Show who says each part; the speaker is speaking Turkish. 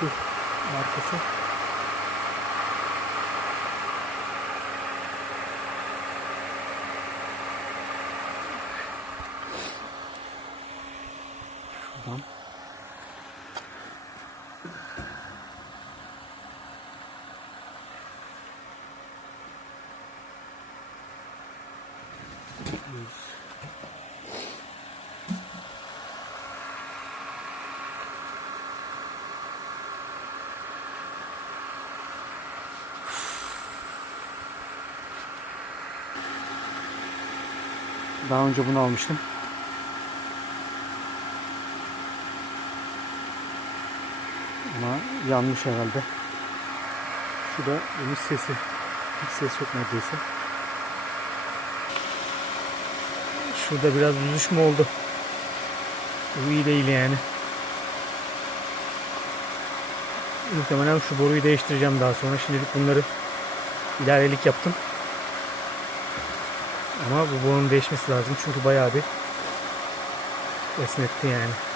Speaker 1: şu arkası. Şuradan. Yüz. Daha önce bunu almıştım. Ama yanmış herhalde. Şu da bunun sesi. Hiç ses yok neredeyse. Şurada biraz büzüşme oldu. Bu değil yani. Muhtemelen şu boruyu değiştireceğim daha sonra. Şimdilik bunları idarelik yaptım. Ama bu borunun değişmesi lazım çünkü bayağı bir esnetti yani.